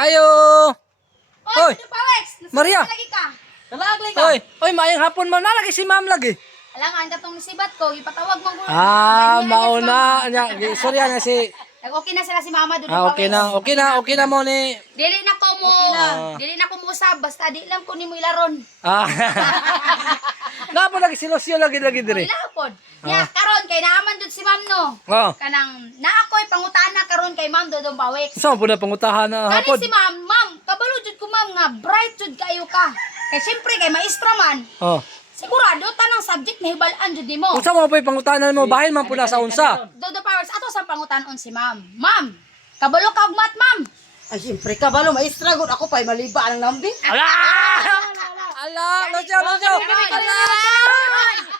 Ayo. Oy, Ano pa, Wex? Maria. Lagi ka. Nalagay ka. Oy, maayong hapon ma'am. Nalagi si ma'am lagi. Alangan, katong nisibat ko, ipatawag mo ko. Mauna. Sorry na si... Okay na sila si mama doon. Okay na mo ni... Dili na ko mo. Dili na ko mo usab, basta di lang ko nimo ilaron. Nga po lagi si Lucio lagi dire. Ila pod. Ya, karon kay naaman dud si ma'am no. Oh. Kanang naakoy pangutana karon kay ma'am dodong Pawix. Saan po na pangutahan na Kani hapon? si ma'am, kabalo jud ko ma'am nga bright jud kayo ka. Kay syempre kay maestra man. Oh. Sigurado tanang subject na hibalaan jud nimo. Unsa mo pa pangutahan mo bahin man po na sa unsa? Dodo Powers ato sa pangutanon si ma'am. Ma'am, kabalo ka og mat ma'am. Ay, siyempre ka ba, maestra, good. Ako pa'y maliba ang nambi. Ala, Lucio.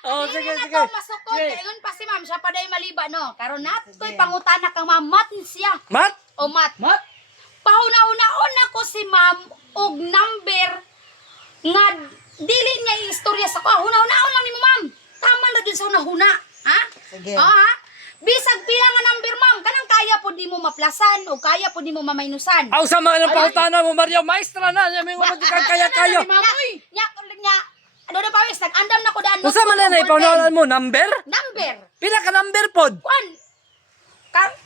Oh, sige. Masukod kayon pa si ma'am, siya pa day maliba no. Karon natoy pangutana kang ma'am mat siya. Mat? O mat. Mat? Pauna-una ko si ma'am og number nga dili niya istorya sa ko. Huna-hunaon lang nimo ma'am. Tama na dun sa hunahuna, ha? Sige. Oo, ha? Bisag pila nga number ma'am, kanang kaya po di mo maplasan o kaya po di mo mamaynusan. Aw sa mga pangutahan mo Maria, maestra na nya mga kaya. Nya, ano na Pawis, nag-andam na ko daan. Unsa man na ipaunahan mo number? Number. Pila ka number pod? Kwan.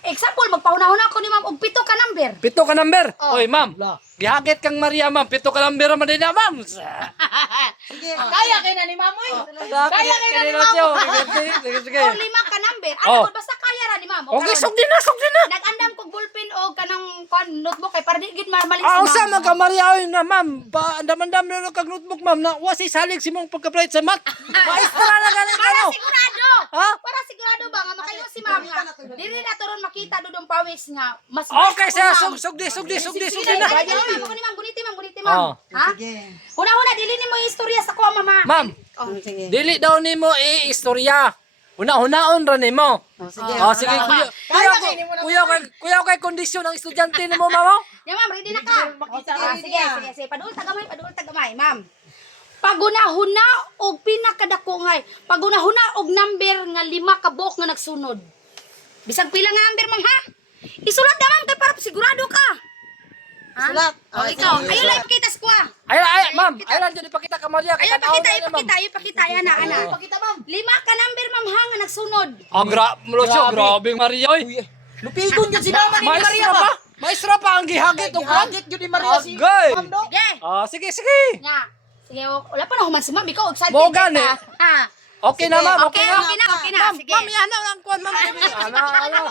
Example, magpaunahon ako ni ma'am og 7 ka number. 7 ka number. Oh. Oy ma'am, gihagit kang Maria ma'am, 7 ka number man din na ma'am. Sige. Kaya kay na ni Mamoy. Kaya kay na ni ma'am. Sige. O 5 ka number. Oh. Ano basta kaya ra ni ma'am. Okay, karon, sug din na. nag-andam kog ballpen o kanang kwan notebook kay para di gid mali Ah, si usa man ma'am. ka Maria oy na ma'am, pa andam-andam na kag notebook ma'am na wasi salig si mong pagka-bright sa math. Maestra na galing Para ano. sigurado. Ha? Para sigurado ba nga makayo si ma'am nga. Dili na turon makita dudong Pawis nga mas Okay best siya, ako, ma'am. sugdi Sige, na. guniti ma'am, guniti ma'am. Oh. Ha? Sige. Huna-huna dili nimo istorya sa ko mama. Ma'am, Sige. dili daw nimo i-istorya. Una-hunaon ra nimo. Sige. Oh, sige kuya kay kondisyon ang estudyante nimo ma'am. Ya ma'am, ready na ka? Sige. Sige. Padul tagamay, ma'am. Pagunahuna og pinakadako ngay. Pagunahuna og number nga 5 ka buok nga nagsunod. Bisag pila nga number ma'am ha? Isulat na ma'am kay para sigurado ka. Ha? Sulat. O ikaw, ayo lang kita sa kuha. Ay ma'am, ay lang jud ipakita ka Maria kay Ayo tanaw pakita, ana. Pakita, ma'am. 5 ka number ma'am ha nga nagsunod. Grabe Maria oy. Lupigon yun si Mama ni Maria ba? Maestra pa ang gihagit og kwan. Gihagit yun ni Maria si Agay. Ma'am do. Sige. Sige. Nga. Sige, wala pa na human si ma'am. Ikaw excited Mo gani. ka. Ha? Okay na ma'am, okay na. Okay na. Sige. Ma'am, yan na ang kwan ma'am. Ano.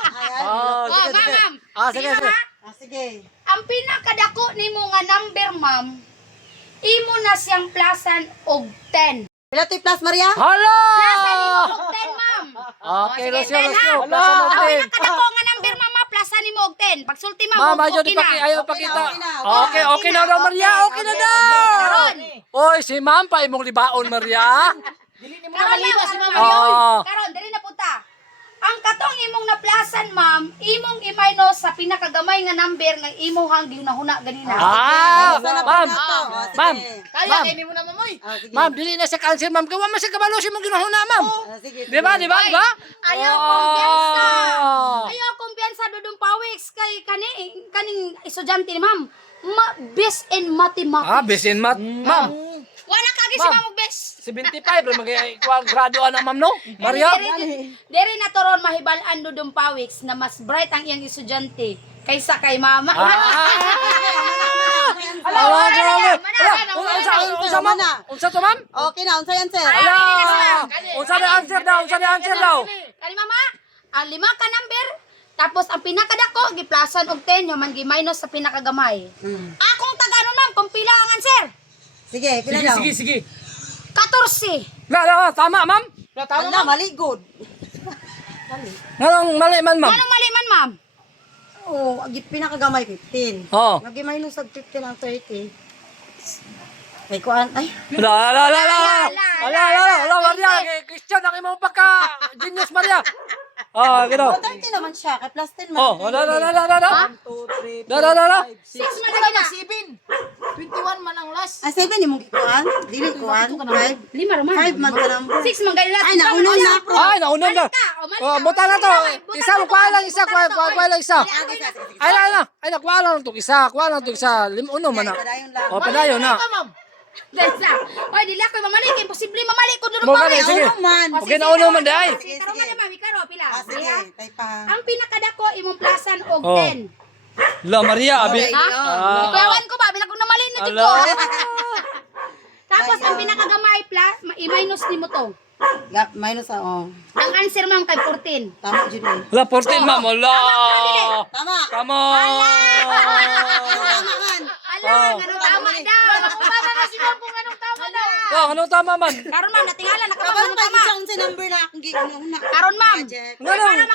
Oh, ma'am. Sige. ha? Sige. Ang pinakadako nimo nga number, ma'am, imo na siyang plasan og 10. Pila to plus Maria? Hala! Plasan nimo og 10, ma'am. Okay, sige, Lucio. 10 ha? Plasan mo Ang din. pinakadako nga number, ma'am, plasan nimo og 10. Pagsulti, ma'am, Ma'am, ayaw okay na. ayaw pakita. Okay na. Okay na daw Maria. Okay na daw. Karon. Oy, si ma'am pa imong libaon Maria. Dili ni mo Karon maliba si ma'am. Ah. Karon, diri na punta. Ang katong imong naplasan, ma'am, imong i-minus sa pinakagamay nga number nga imong ginahuna ganina. Ma'am. Ma'am. Kaya kay ni mo na Mamoy. Ma'am, dili na sa cancel, ma'am. Kawa man sa kabalo si mong ginahuna, ma'am. Sige. Di ba? Ayaw kumpiyansa. Ayaw kumpiyansa dudong Pawix kay kaning estudyante ni ma'am. Best in mathematics. Besin mat. Ma'am, Wala kagi si Ma'am. ma'am og best. 75 ra mag-graduate na, ma'am, no? Maria? Dere na toron mahibalan dudong Pawix na mas bright ang iyang estudyante kaysa kay mama. Grabe. Unsa ma'am? Unsa to, ma'am? Okay na, unsa yan sir? Unsa na answer daw? Kani mama, ang 5 ka number, tapos ang pinakadako giplasan og 10 yo man gi-minus sa pinakagamay. Akong taganon ma'am, kung pila ang answer? Sige, pila daw? Sige. 14. Tama, ma'am. Wala, mali good. Nganong mali man, ma'am? Anong mali man ma'am? Oh, pinakagamay 15. Oo. Nag-minus sa 15 ang 30. May kuan ay. Ala, Maria. Christian, ang imong pagka-genius, Maria. Gino. 30 naman siya, kay plus 10 man. Oh, 1, 2, 3, 4, 5, 6 Six na lagi na. 21 man ang last. Ah, 7 yung mong gikuan? Dili kuan? 5? 5 raman. 5 man ka lang. 6 man gayla. Ay, naunod na. Ay, naunod na. Oh, buta na to. Isa mo kuha lang isa, kuha lang isa. Ay na, kuha lang to isa, kuha lang to isa. Uno man na. Padayon lang. Oh, padayon na. Ka, ma'am. Densa. Oy, dili ako mamalik, imposible mamalik kun Mo durog gani, pa. sige. Ano man? Okay, nauno man day. Sige, Karon sige. man mami karo pila. Ah, sige. Diha? Tay pa. Ang pinakadako imong plasan og Oh. 10. La Maria abi. Ha? Kuyawan ko ba bilang ko namalin na dito. Ala. Tapos ang pinakagamay plus i-minus nimo to. Minus oh. Ang answer ma'am kay 14. Tama jud eh. La 14 ma'am. Ala. Tama. Tama. Tama man. Ala, ganun tama daw. Tama na si ma'am kung anong tama daw. Oh, ano tama man? Karon ma'am natingala na Karon kapag pa tama. sa unsa number na akong giuna. Karon ma'am.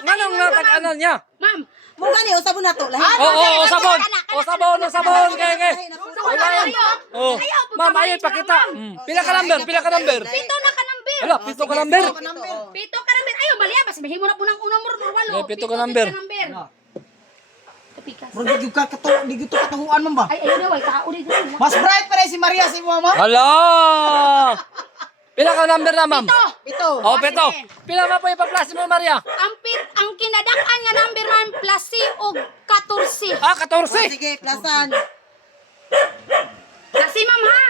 Nganong natag-anan niya? Ma'am, Mo gani usabon na to. Lahi. Oh, sabon. Oh, sabon. Kaya. Oh, ayaw, ma'am, ayaw ipakita. Pila ka number? pito na ka number. Ala, pito ka number. Pito ka number. Ayaw, baliya basta mahimo na po ng unang muro or walo. May pito ka number. Kapikas. Bro, di gito katahuan man ba? Ay, ayaw daw, ay kauri daw. Mas bright pa rin si Maria si mama. Hala! Pila ka number na, ma'am? Pito. Oh, pito. Pila ma po ipa-plus mo, Maria? Ang kinadak-an nga number man plus C og 14. Ah, 14. Sige, plasan. Kasi ma'am ha.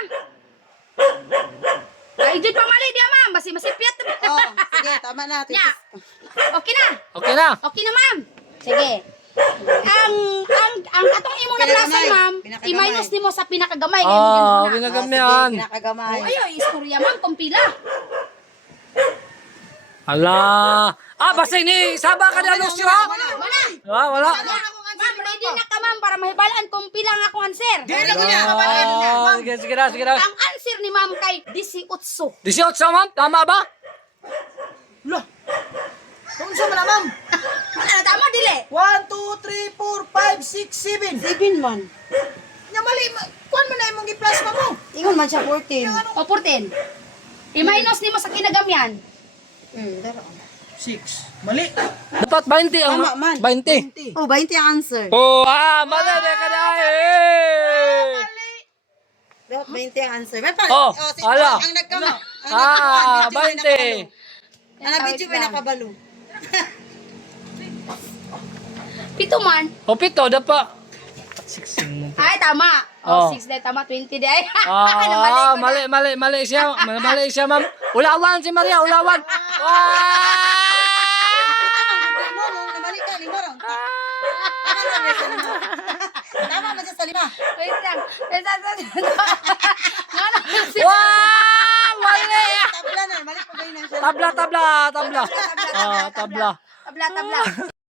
Ay, jud pamali dia ma'am, basi masipyat. Oh, sige, tama na. Nya. Okay na. Okay na. Okay na ma'am. Sige. Ang katong imong Pinakagamay. naplasan ma'am, Pinakagamay. i-minus nimo sa pinakagamay Ah, imong gihuna. Sige, ginagamihan. pinakagamay. Ayo, istorya ma'am kung pila. Hala. Ah, basta ni Saba ka na Lucio, ha? Wala. Ah, wala. Ma'am, ready na ka ma'am para mahibalaan kung pila nga akong answer. Ah, sige na. Ang answer ni ma'am kay 18. 18, ma'am? Tama ba? Lo. Kung sa man ma'am. Ano tama dili? 1 2 3 4 5 6 7. 7 man. Nya mali. Kuan man na imong gi-plus mo. Ingon man siya 14. O 14. I-minus nimo sa kinagamyan. Daro. 6. Mali. Dapat 20 ang Tama man. 20. Oh, 20 ang answer. Oh, mali ka na. Dapat 20 ang answer. May pa. Oh, si- ala. Ang nagkama. Ah, 20. Ang nabidyo may nakabalo. Pito man. O, pito, dapat. 16. Ay, tama. Oh. 6 day, tama. 20 day. Ah, mali siya. Mali siya, ma'am. Ulawan si Maria, ulawan. Nabalik ka, lima ron. Tama man siya sa lima. Wait lang. Wow! Mali! Tabla na, mali ko ba yun ang siya. Tabla. Ah, tabla. Tabla.